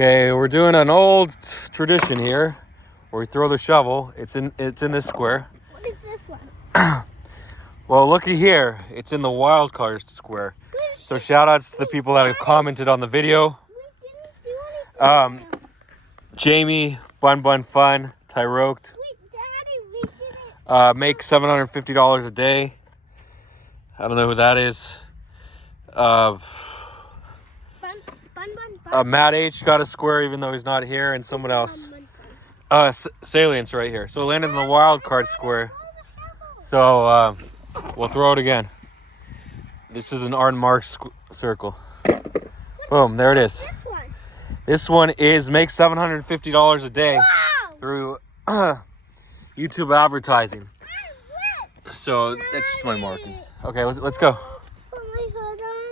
Okay, we're doing an old tradition here where we throw the shovel. It's in this square. What is this one? Well, looky here. It's in the wild card square. So shout outs to the people that have commented on the video. Jamie, Bun Bun Fun, Tyroked. Make $750 a day. I don't know who that is. Matt H got a square even though he's not here, and someone else. Salient's right here. So it landed in the wild card square. So we'll throw it again. This is an art mark circle. Boom, there it is. This one is make $750 a day through YouTube advertising. So that's just my marking. Okay, let's go.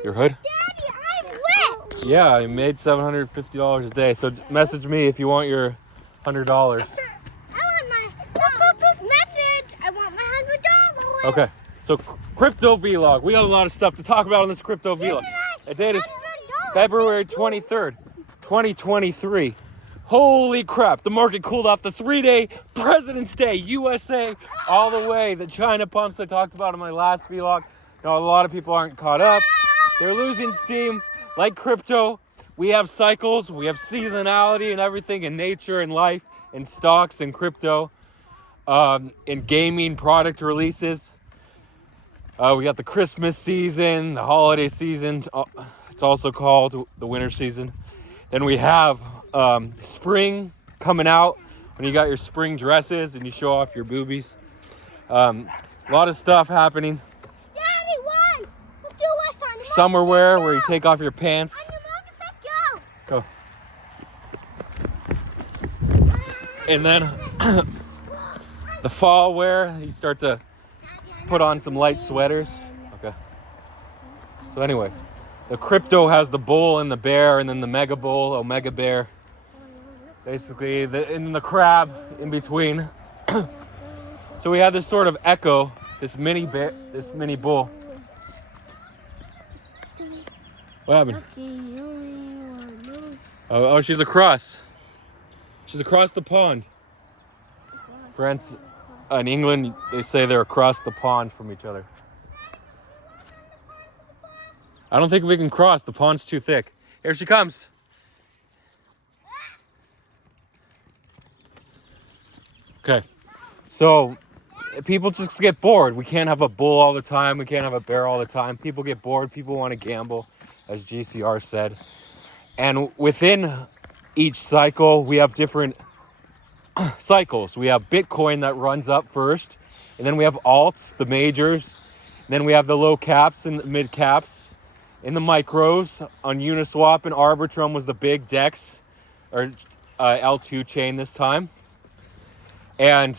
Your hood? Daddy, I'm wet. Yeah, I made $750 a day. So message me if you want your $100. I want my message. I want my $100. Okay, so crypto vlog. We got a lot of stuff to talk about on this crypto vlog. The date is February 23rd, 2023. Holy crap, the market cooled off the 3-day President's Day, USA, all the way. The China pumps I talked about in my last vlog. You know, a lot of people aren't caught up. They're losing steam. Like crypto, we have cycles, we have seasonality and everything in nature and life, in stocks and crypto, in gaming product releases. We got the Christmas season, the holiday season. It's also called the winter season. Then we have spring coming out when you got your spring dresses and you show off your boobies. A lot of stuff happening. Daddy, one. Let's do it. Summer wear where you take off your pants. Go. And then the fall wear, you start to put on some light sweaters. Okay. So anyway, the crypto has the bull and the bear, and then the mega bull, omega bear. Basically, and the crab in between. So we have this sort of echo, this mini bear, this mini bull. What happened? Oh, she's across. She's across the pond. France, in England, they say they're across the pond from each other. I don't think we can cross. The pond's too thick. Here she comes. Okay. So people just get bored. We can't have a bull all the time. We can't have a bear all the time. People get bored. People want to gamble, as GCR said. And within each cycle, we have different cycles. We have Bitcoin that runs up first. And then we have alts, the majors. And then we have the low caps and the mid caps. In the micros, on Uniswap and Arbitrum was the big DEX, or L2 chain this time. And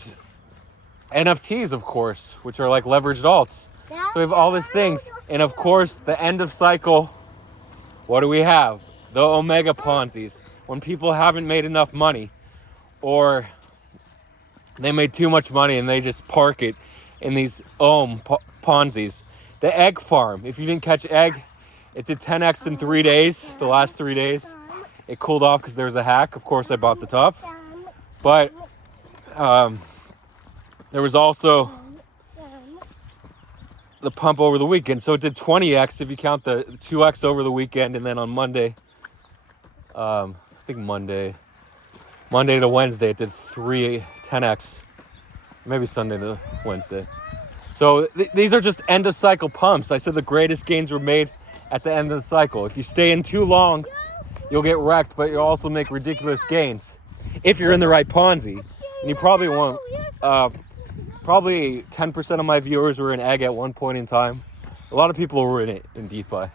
NFTs, of course, which are like leveraged alts. So we have all these things. And of course, the end of cycle, what do we have? The Omega Ponzi's. When people haven't made enough money, or they made too much money and they just park it in these Ponzi's. The egg farm. If you didn't catch egg, it did 10x in 3 days, the last 3 days. It cooled off because there was a hack. Of course, I bought the top. But there was also the pump over the weekend. So it did 20x if you count the 2x over the weekend. And then on Monday, I think Monday to Wednesday, it did 10x. Maybe Sunday to Wednesday. So these are just end of cycle pumps. I said the greatest gains were made at the end of the cycle. If you stay in too long, you'll get wrecked, but you'll also make ridiculous gains if you're in the right Ponzi. And you probably won't. Probably 10% of my viewers were in egg at one point in time. A lot of people were in it in DeFi.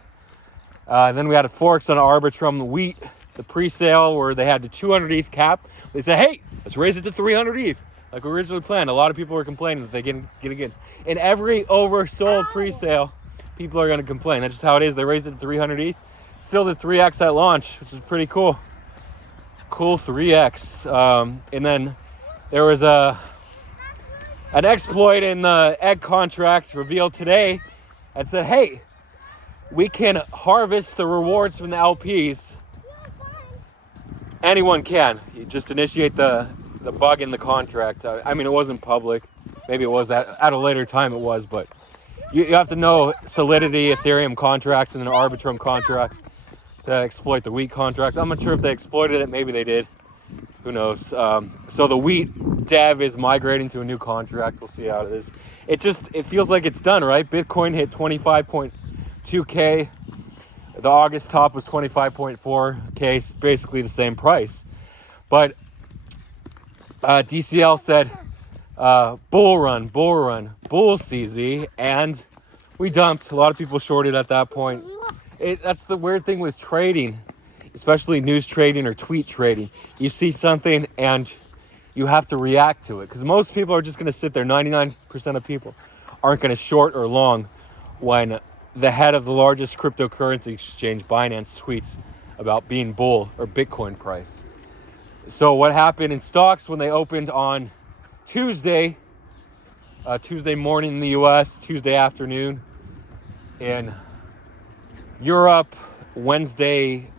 Then we had a Forex on Arbitrum wheat, the pre-sale where they had the 200 ETH cap. They said, hey, let's raise it to 300 ETH. Like originally planned. A lot of people were complaining that they getting in. In every oversold pre-sale, people are going to complain. That's just how it is. They raised it to 300 ETH. Still did 3x at launch, which is pretty cool. Cool 3x. And then there was an exploit in the egg contract revealed today that said, hey, we can harvest the rewards from the LPs anyone can. You just initiate the bug in the contract. I mean, it wasn't public. Maybe it was at a later time it was, but you have to know Solidity, Ethereum contracts, and then Arbitrum contracts to exploit the wheat contract. I'm not sure if they exploited it. Maybe they did. Who knows? So the wheat dev is migrating to a new contract. We'll see how it is. It feels like it's done, right? Bitcoin hit 25.2K. The August top was 25.4K. It's basically the same price. But DCL said, bull run, bull CZ, and we dumped. A lot of people shorted at that point. That's the weird thing with trading, especially news trading or tweet trading. You see something and you have to react to it, because most people are just going to sit there. 99% of people aren't going to short or long when the head of the largest cryptocurrency exchange, Binance, tweets about being bull or Bitcoin price. So what happened in stocks when they opened on Tuesday morning in the US, Tuesday afternoon in Europe, Wednesday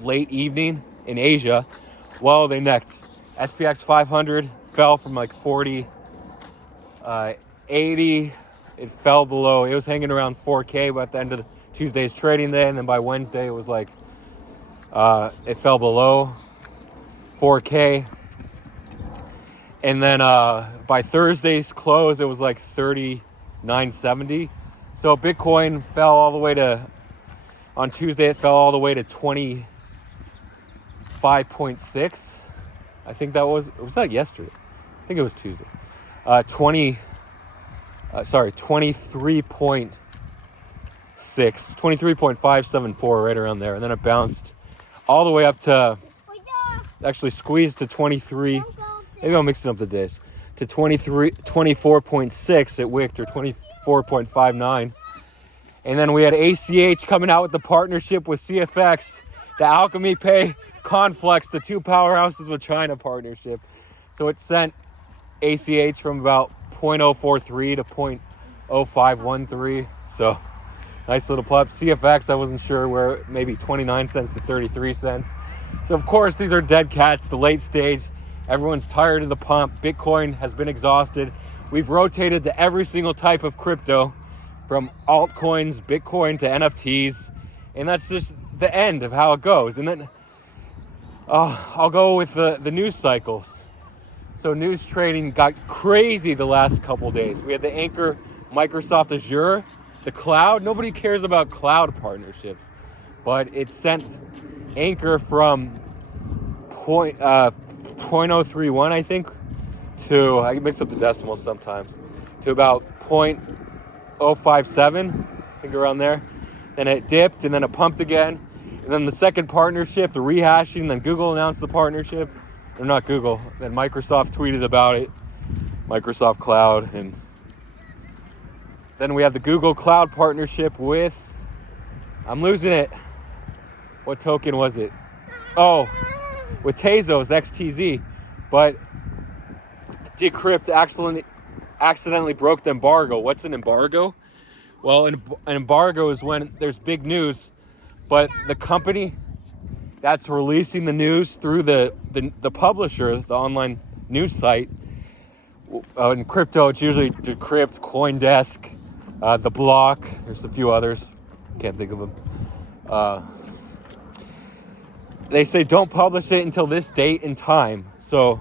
late evening in Asia, well, they necked. SPX 500 fell from like 40, 80. It fell below. It was hanging around 4K by the end of Tuesday's trading day, and then by Wednesday it was like it fell below 4K. And then by Thursday's close, it was like 39.70. So Bitcoin fell all the way to, on Tuesday, it fell all the way to 25.6. I think that was that yesterday? I think it was Tuesday. 23.6, 23.574, right around there. And then it bounced all the way up to, actually squeezed to 23. Maybe I'll mix it up the days. To 24.6 it wicked, or 24.59. And then we had ACH coming out with the partnership with CFX, the Alchemy Pay, Conflex, the two powerhouses with China partnership. So it sent ACH from about 0.043 to 0.0513. So nice little pop. CFX, I wasn't sure where, maybe 29 cents to 33 cents. So of course, these are dead cats, the late stage. Everyone's tired of the pump. Bitcoin has been exhausted. We've rotated to every single type of crypto, from altcoins, Bitcoin to NFTs. And that's just the end of how it goes. And then I'll go with the news cycles. So news trading got crazy the last couple days. We had the Anchor, Microsoft Azure, the cloud. Nobody cares about cloud partnerships, but it sent Anchor from 0.031, I think, to, I mix up the decimals sometimes, to about 0.057, I think around there. Then it dipped, and then it pumped again. And then the second partnership, the rehashing, then Google announced the partnership. Or not Google, then Microsoft tweeted about it, Microsoft Cloud. And then we have the Google Cloud partnership with, I'm losing it. What token was it? Oh, with Tezos, XTZ. But Decrypt accidentally broke the embargo. What's an embargo? Well, an embargo is when there's big news, but the company that's releasing the news through the publisher, the online news site, in crypto, it's usually Decrypt, CoinDesk, The Block. There's a few others. Can't think of them. They say don't publish it until this date and time. So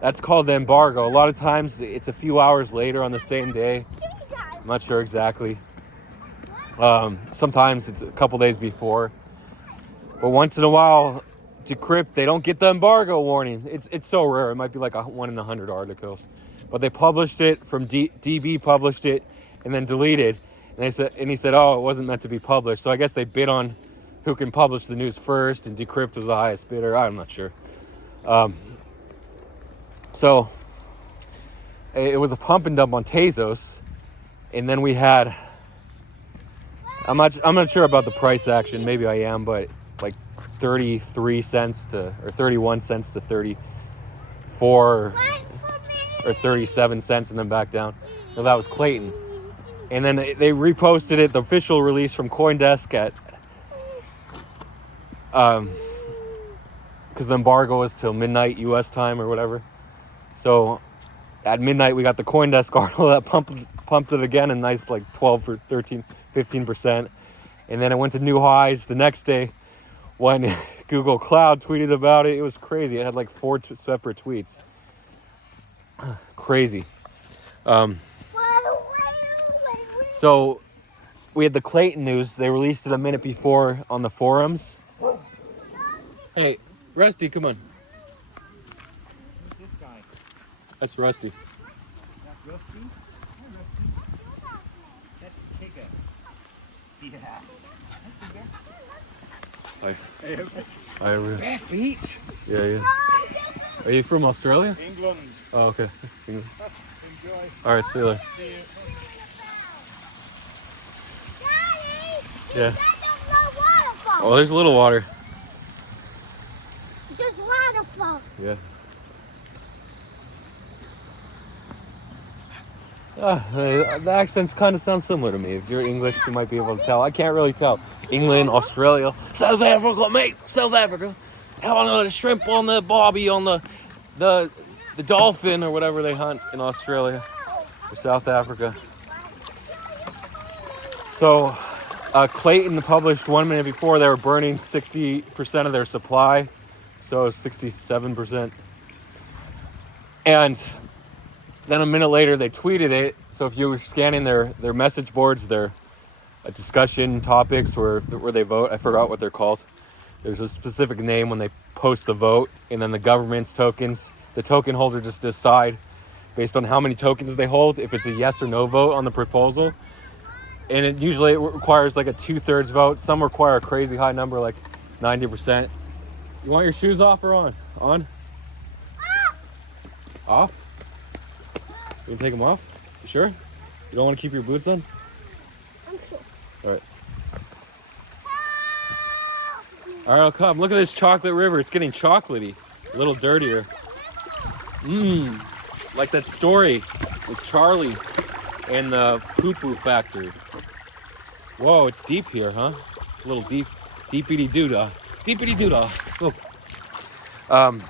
that's called the embargo. A lot of times it's a few hours later on the same day. I'm not sure exactly. Sometimes it's a couple days before. But once in a while, Decrypt, they don't get the embargo warning. It's so rare. It might be like a 1 in 100 articles. But they published it from DB published it and then deleted. And he said, oh, it wasn't meant to be published. So I guess they bid on who can publish the news first, and Decrypt was the highest bidder. I'm not sure. So it was a pump and dump on Tezos, and then we had, I'm not sure about the price action. Maybe I am, but like 33 cents to, or 31 cents to 34 or 37 cents, and then back down. No, that was Clayton. And then they reposted it, the official release from CoinDesk at because the embargo was till midnight U.S. time or whatever. So at midnight, we got the CoinDesk article that pumped it again, a nice like 12 or 13, 15%. And then it went to new highs the next day when Google Cloud tweeted about it. It was crazy. It had like 4 separate tweets. Crazy. So we had the Clayton news. They released it a minute before on the forums. Hey, Rusty, come on. Who's this guy? That's Rusty. That's Rusty? Hi, Rusty. That's Tigger. Yeah. Hi. Hey, Hi, everyone. bare feet. Yeah. Are you from Australia? England. Oh, okay. Enjoy. All right, see you later. See you. Yeah. Waterfall. Oh, there's a little water. There's waterfall. Yeah. The accents kind of sound similar to me. If you're English, you might be able to tell. I can't really tell. England, Australia, South Africa, mate. South Africa. Have another shrimp on the bobby on the dolphin or whatever they hunt in Australia or South Africa. So, Clayton published 1 minute before they were burning 60% of their supply, so 67%. And then a minute later, they tweeted it. So if you were scanning their message boards, their discussion topics where they vote, I forgot what they're called. There's a specific name when they post the vote, and then the government's tokens. The token holder just decide based on how many tokens they hold if it's a yes or no vote on the proposal. And it usually requires like a 2/3 vote. Some require a crazy high number, like 90%. You want your shoes off or on? On? Off? You can take them off? You sure? You don't want to keep your boots on? I'm sure. All right. All right, I'll come. Look at this chocolate river. It's getting chocolatey. A little dirtier. Like that story with Charlie and the poo-poo factory. Whoa, it's deep here, huh? It's a little deep. Deepity-doo-dah. Deepity-doo-dah. Oh.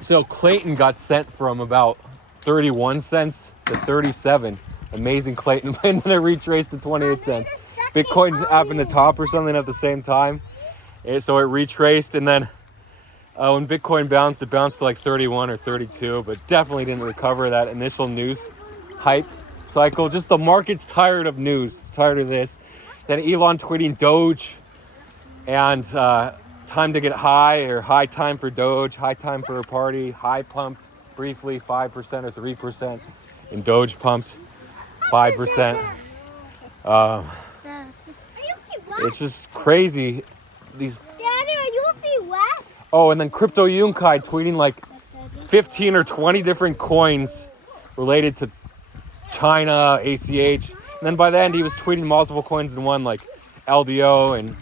So Clayton got sent from about 31 cents to 37. Amazing Clayton. And then it retraced to 28 cents. Bitcoin happened to top or something at the same time. And so it retraced, and then when Bitcoin bounced, it bounced to like 31 or 32, but definitely didn't recover that initial news hype cycle. Just the market's tired of news. It's tired of this. Then Elon tweeting Doge and time to get high, or high time for Doge, high time for a party, high pumped briefly 5% or 3%, and Doge pumped 5%. It's just crazy. These. Daddy, are you be wet? Oh, and then Crypto Yunkai tweeting like 15 or 20 different coins related to China, ACH. And then by the end, he was tweeting multiple coins in one, like LDO and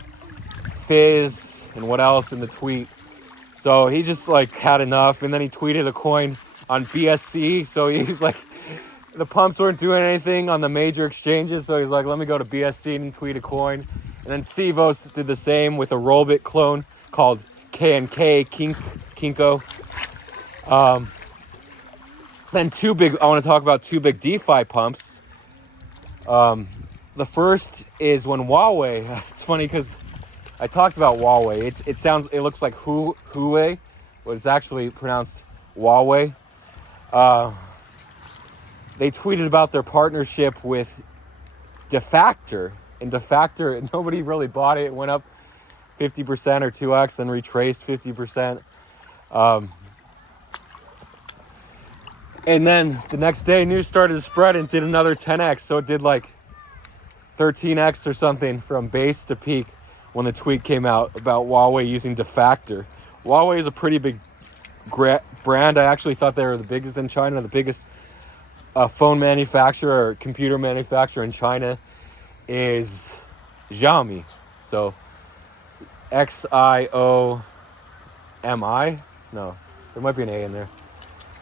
Fizz and what else in the tweet. So he just like had enough. And then he tweeted a coin on BSC. So he's like, the pumps weren't doing anything on the major exchanges. So he's like, let me go to BSC and tweet a coin. And then Sivos did the same with a Rollbit clone called K&K Kinko. Then I want to talk about two big DeFi pumps. The first is when Huawei, it's funny because I talked about Huawei. It looks like Huawei, but it's actually pronounced Huawei. They tweeted about their partnership with Defactor. And Defactor, nobody really bought it. It went up 50% or 2x, then retraced 50%. And then the next day, news started to spread and did another 10x. So it did like 13x or something from base to peak when the tweet came out about Huawei using Defactor. Huawei is a pretty big brand. I actually thought they were the biggest in China, the biggest phone manufacturer or computer manufacturer in China is Xiaomi. So Xiomi. No, there might be an A in there.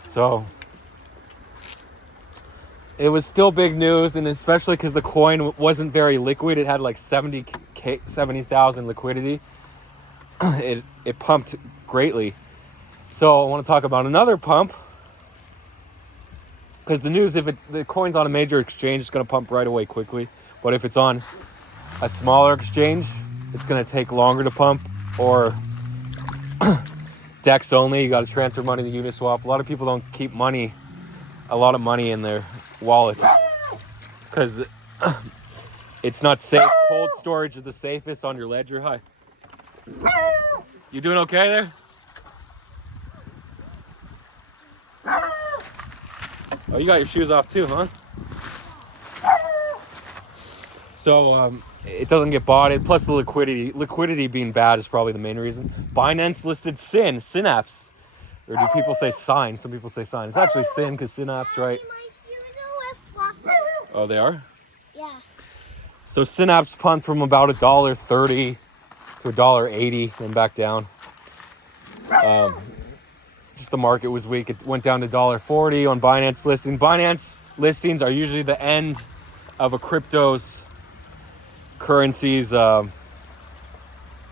So it was still big news, and especially because the coin wasn't very liquid. It had like 70,000 liquidity. it pumped greatly. So I want to talk about another pump, because the news, if it's the coin's on a major exchange, it's going to pump right away quickly. But if it's on a smaller exchange, it's going to take longer to pump. Or DEX only, you got to transfer money to Uniswap. A lot of people don't keep a lot of money in their wallets because it's not safe. Cold storage is the safest on your ledger. Hi. You doing okay there? Oh, you got your shoes off too, huh? So it doesn't get bought. Plus the liquidity being bad is probably the main reason. Binance listed Synapse. Or do people say Sign? Some people say Sign. It's actually Sin because Synapse, right? Oh, they are? Yeah. So Synapse pumped from about $1.30 to $1.80 and back down. Just the market was weak. It went down to $1.40 on Binance listing. Binance listings are usually the end of a crypto's currency's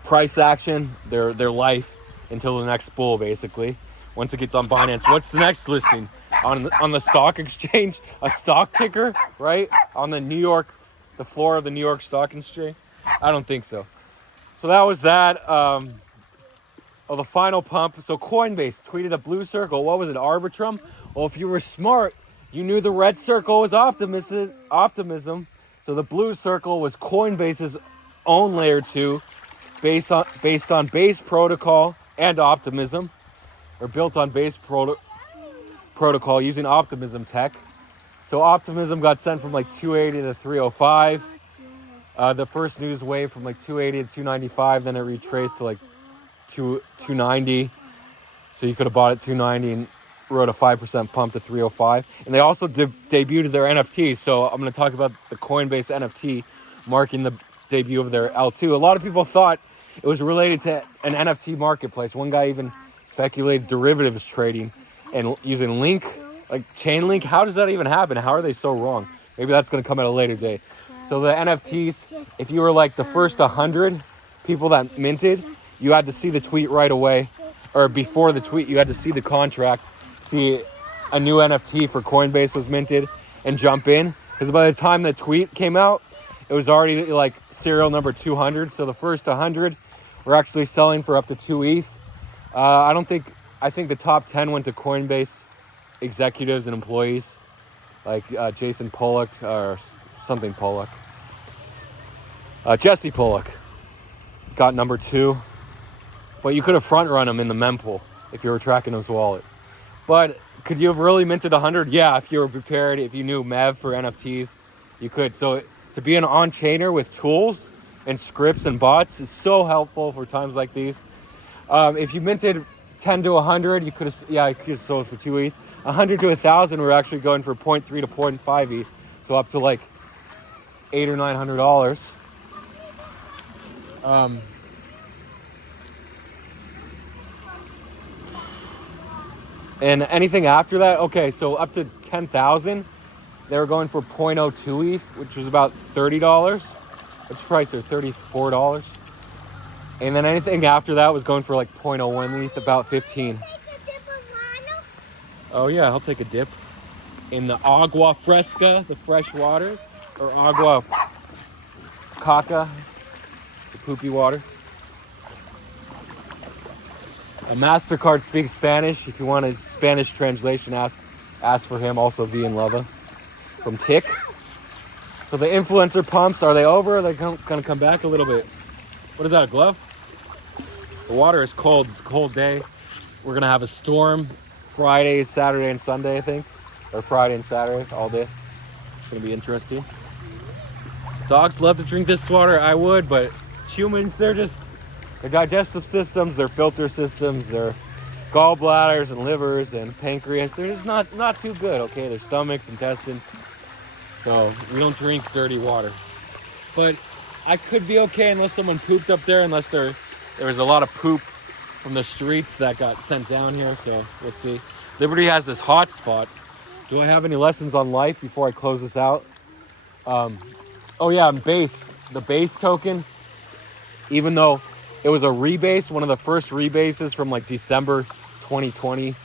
price action, their life until the next bull, basically. Once it gets on Binance, what's the next listing? On the stock exchange, a stock ticker, right? On the floor of the New York Stock Exchange? I don't think so. So that was that. The final pump. So Coinbase tweeted a blue circle. What was it? Arbitrum? Well, if you were smart, you knew the red circle was optimism. So the blue circle was Coinbase's own layer 2 based on Base protocol and Optimism, or built on Base protocol using Optimism tech. So Optimism got sent from like 280 to 305. The first news wave from like 280 to 295, then it retraced to like 290. So you could have bought it 290 and rode a 5% pump to 305. And they also debuted their NFTs. So I'm going to talk about the Coinbase NFT marking the debut of their L2. A lot of people thought it was related to an NFT marketplace. One guy even speculated derivatives trading and using Chainlink. How does that even happen? How are they so wrong? Maybe that's going to come at a later date. So the NFTs, if you were like the first 100 people that minted, you had to see the tweet right away. Or before the tweet, you had to see the contract, see a new NFT for Coinbase was minted, and jump in. Because by the time the tweet came out, it was already like serial number 200. So the first 100 were actually selling for up to 2 ETH. I think the top 10 went to Coinbase executives and employees, like Jason Pollock or something Pollock. Jesse Pollock got number 2. But you could have front run him in the mempool if you were tracking his wallet. But could you have really minted 100? Yeah, if you were prepared, if you knew MEV for NFTs, you could. So to be an on-chainer with tools and scripts and bots is so helpful for times like these. If you minted 10 to 100, you could have sold for 2 ETH. 100 to 1,000, we're actually going for 0.3 to 0.5 ETH. So up to like $800 or $900. And anything after that, okay, so up to 10,000, they were going for 0.02 ETH, which was about $30. What's the price there? $34. And then anything after that was going for like 0.01 ETH, about 15. Oh yeah, I'll take a dip in the agua fresca, the fresh water, or agua caca, the poopy water. A MasterCard speaks Spanish. If you want a Spanish translation, ask for him. Also, V and Leva from Tick. So the influencer pumps, are they over? Are they going to come back a little bit? What is that, a glove? The water is cold. It's a cold day. We're going to have a storm Friday, Saturday, and Sunday, I think. Or Friday and Saturday, all day. It's going to be interesting. Dogs love to drink this water. I would, but humans, their digestive systems, their filter systems, their gallbladders and livers and pancreas, they're just not too good, okay? Their stomachs, intestines. So we don't drink dirty water. But I could be okay unless someone pooped up there, unless there was a lot of poop from the streets that got sent down here, so we'll see. Liberty has this hot spot. Do I have any lessons on life before I close this out? Oh yeah, Base. The Base token, even though It was a rebase, one of the first rebases from like December 2020.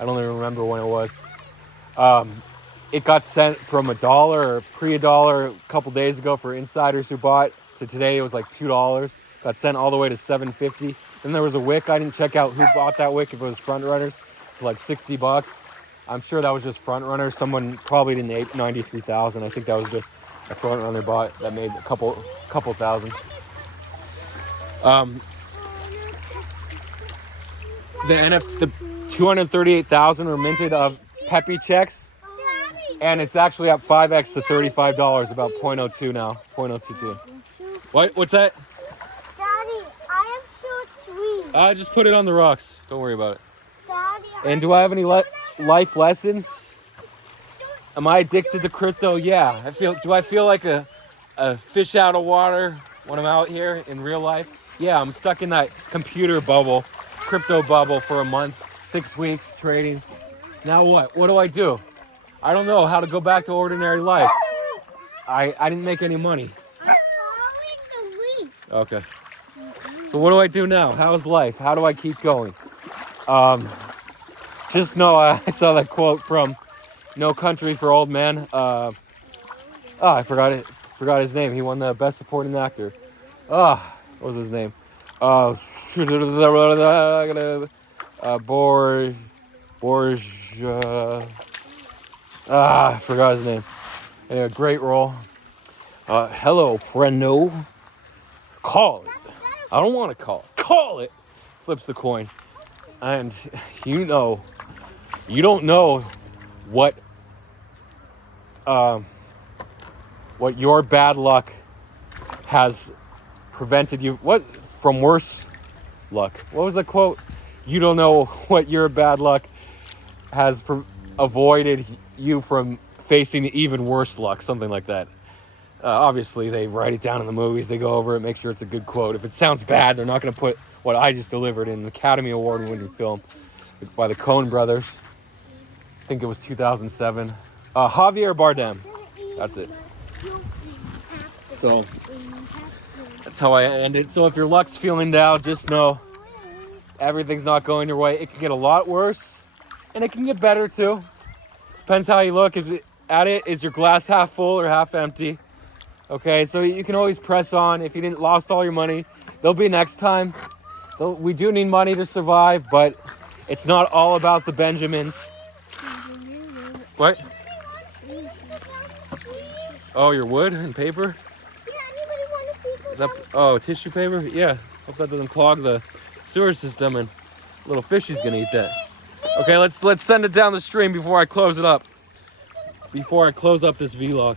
I don't even remember when it was. It got sent from $1 or $1 a couple days ago for insiders who bought to today. It was like $2. Got sent all the way to $7.50. Then there was a wick. I didn't check out who bought that wick. If it was front runners, for like $60. I'm sure that was just front runners. Someone probably didn't 93,000. I think that was just a front runner bought that made a couple thousand. The 238,000 were minted of Peppy checks, and it's actually up 5x to $35, about 0.02 now, 0.022. What's that? Daddy, I am so sweet. I just put it on the rocks. Don't worry about it. Daddy, And do I have any life lessons? Am I addicted to crypto? Yeah. Do I feel like a fish out of water when I'm out here in real life? Yeah, I'm stuck in that computer bubble, crypto bubble for a month, 6 weeks trading. Now what? What do I do? I don't know how to go back to ordinary life. I didn't make any money. I'm following the leaf. Okay. So what do I do now? How's life? How do I keep going? Just know I saw that quote from No Country for Old Men. I forgot it. Forgot his name. He won the Best Supporting Actor. What was his name? I forgot his name. Anyway, great role. Hello, friendo. Call it. I don't want to call it. Call it. Flips the coin. And you don't know what your bad luck has prevented you from worse luck. What was the quote? You don't know what your bad luck has avoided you from facing even worse luck, something like that. Obviously, they write it down in the movies. They go over it, make sure it's a good quote. If it sounds bad, they're not going to put what I just delivered in an Academy Award-winning film by the Coen brothers. I think it was 2007. Javier Bardem. That's it. So that's how I ended. So if your luck's feeling down, just know everything's not going your way. It can get a lot worse, and it can get better too. Depends how you look. Is your glass half full or half empty? Okay, so you can always press on. If you didn't lost all your money, there'll be next time. We do need money to survive, but it's not all about the Benjamins. What? Oh, your wood and paper? Is that tissue paper? Yeah. Hope that doesn't clog the sewer system and little fishy's gonna eat that. Okay, let's send it down the stream before I close it up. Before I close up this vlog.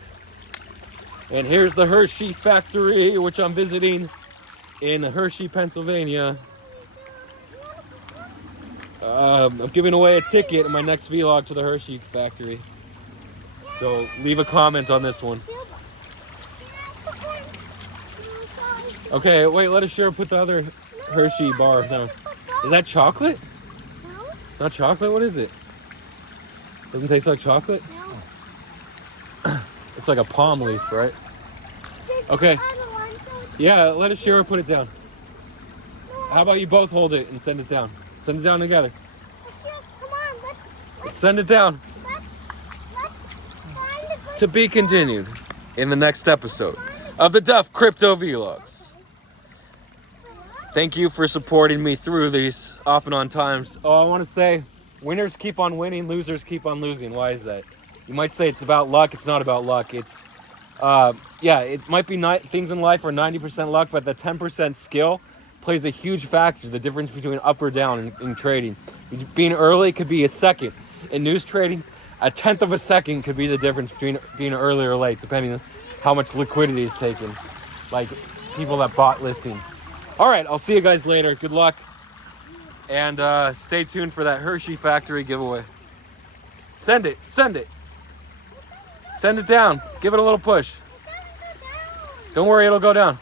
And here's the Hershey factory, which I'm visiting in Hershey, Pennsylvania. I'm giving away a ticket in my next vlog to the Hershey factory. So leave a comment on this one. Okay, wait, let us share put the other Hershey bar down. Is that chocolate? No. It's not chocolate? What is it? Doesn't taste like chocolate? No. It's like a palm leaf, right? Okay. Yeah, let us share put it down. How about you both hold it and send it down? Send it down together. Come on, let's send it down. To be continued in the next episode of the Duff Crypto Vlogs. Thank you for supporting me through these off and on times. Oh, I want to say, winners keep on winning, losers keep on losing. Why is that? You might say it's about luck. It's not about luck. It's, it might be things in life are 90% luck, but the 10% skill plays a huge factor. The difference between up or down in trading. Being early could be a second. In news trading, a tenth of a second could be the difference between being early or late, depending on how much liquidity is taken. Like people that bought listings. All right, I'll see you guys later. Good luck. And stay tuned for that Hershey factory giveaway. Send it. Send it. Send it down. Give it a little push. Don't worry, it'll go down.